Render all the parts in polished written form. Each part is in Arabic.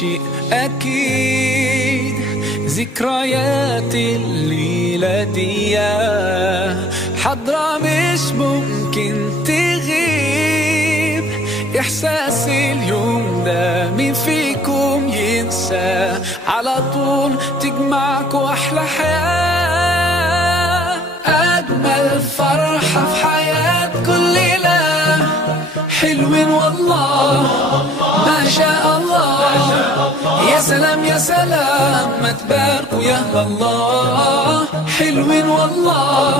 شيء أكيد ذكريات الليلة دي حضرة مش ممكن تغيب. إحساس اليوم ده مين فيكم ينسى؟ على طول تجمعكوا أحلى حياة، أجمل فرحة في حياة كل ليلة. حلوين والله ما شاء الله، يا سلام يا سلام ما تباركوا يا الله. حلوين والله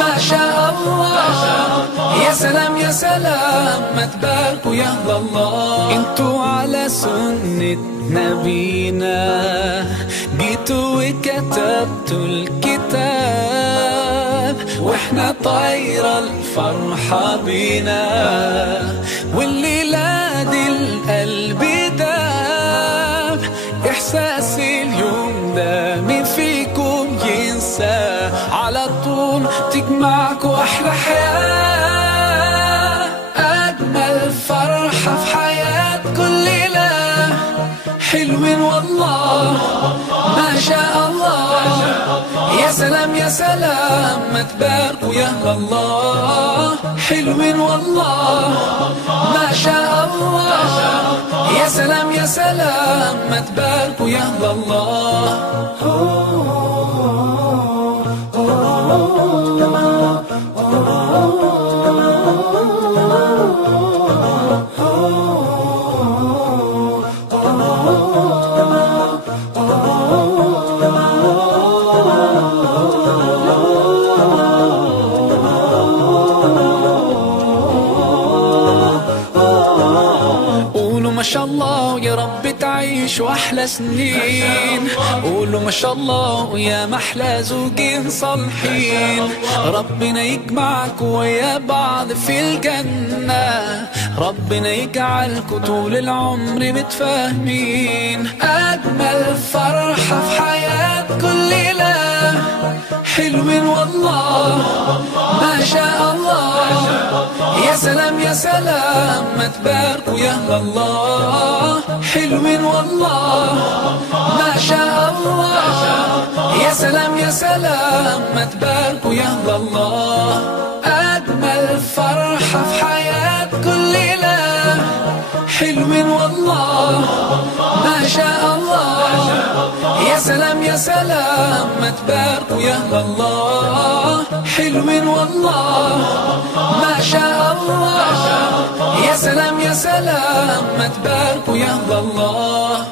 ما شاء الله، يا سلام يا سلام ما تباركوا يا الله. انتوا على سنة نبينا جيتوا وكتبتوا الكتاب، واحنا طايرة الفرحة بينا، والليلة دي القلب داب. إحساس اليوم ده مين فيكم ينسى؟ على طول تجمعكوا أحلى حياة، أجمل فرحة في حياة كل ليلة. حلوين والله ما شاء الله، يا سلام يا سلام ما تباركوا يا الله. حلوين والله ما شاء الله، يا سلام يا سلام ما تباركوا يا الله. ما شاء الله يا رب تعيشوا أحلى سنين. قولوا ما شاء الله يا محلى زوجين صالحين. ربنا يجمعكوا ويا بعض في الجنة، ربنا يجعلكوا طول العمر متفاهمين. أجمل فرحة في حياة كل ليلة. حلوين والله ما شاء الله، يا سلام يا سلام ما تباركوا يا الله. حلوين والله ما شاء الله، يا سلام يا سلام ما تباركوا يا الله. أجمل فرحة في حياة كل ليلة. حلوين والله ما شاء الله، يا سلام يا سلام ما تباركوا يا الله. حلوين والله ما شاء الله، يا سلام يا سلام ما تباركوا يا الله.